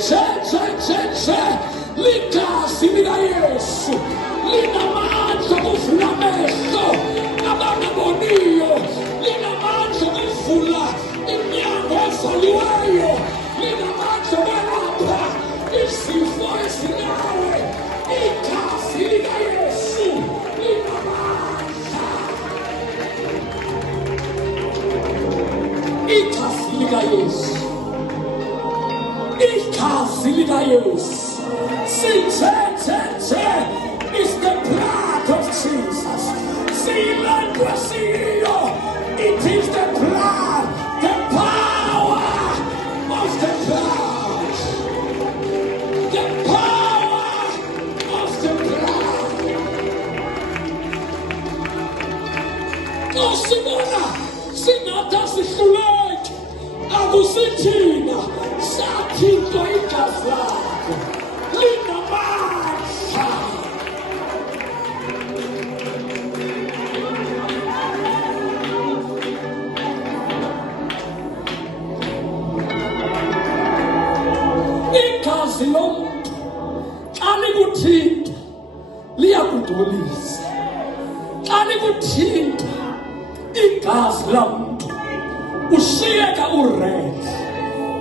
sithethe ligazi lika Yesu linamandla ukuvula amehlo abangaboniyo, linamandla ukuvula iminyango evaliweyo, linamandla ukwelapha izifo ezinawe. Igazi lika Yesu linamandla. Igazi lika Yesu, igazi lika Yesu sithethe is the blood of Jesus. It is the blood, the power of the blood, the power of the blood. Osibona sinatha sihluleke akusithina sakhipha igazi lakho linamandla. Igazi lomuntu xa likuthinta liyakudolisa. Xa likuthinta igazi lomuntu ushiyeka ured.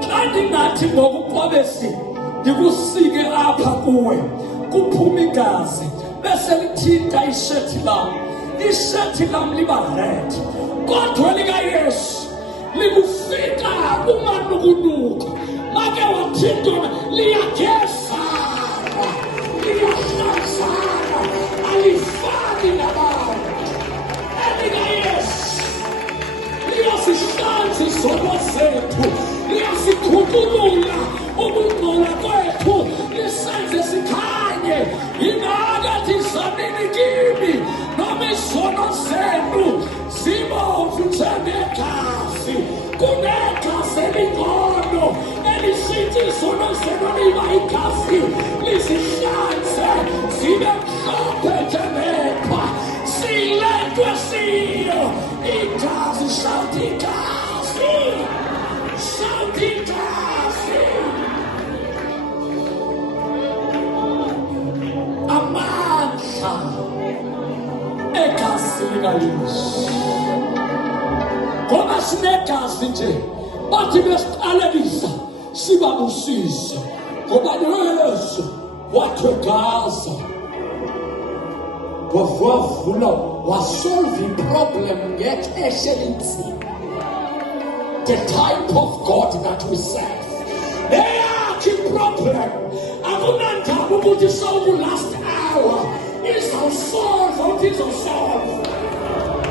Xa ndingathi ngokuqobesi ndikusike apha kuwe kuphuma igazi bese lithinta ishethi lam, ishethi lam liba red. Kodwa lika Yesu likufika umanukunuku make wathintwa liyagezana, liyahlanzana, alifani nabantu. Elika Yesu liyasihlanza izono zethu, liyasikhuculula ukungcola kwethu, lisenze sikhanye. Ingakathi zanini kimi noma izono zenu zibomvu njengegazi, kunegazi elingcono elisithi izono zenu liba igazi, lizihlanze zibe mhlophe njengeqhwa. Silethwe siyo igazi, shout igazi, shout igazi. Amandla egazi lika Yesu. Ngoba sinegazi nje bathi besiqalekisa sibabusise, ngoba Yesu wathwegaza wavula wasolve iproblem ngexesha elinzima. The type of God that we serve, eyakhe problem akunandaba ukuthi so last hour izawusolve ukuthi